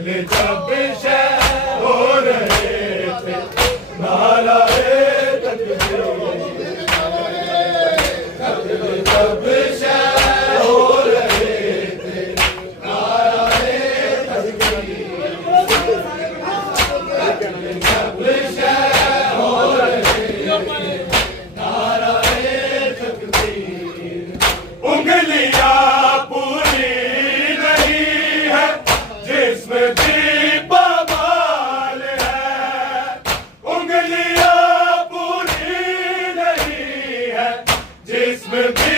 जब शह हो रहे थे नाराए तकबीर, जब शह हो रहे थे नाराए तकबीर, जब शह हो रहे थे नाराए तकबीर। उंगलियां पूरी नहीं है जिसमें भी बवाल है, उंगलियां पूरी नहीं है जिसमें भी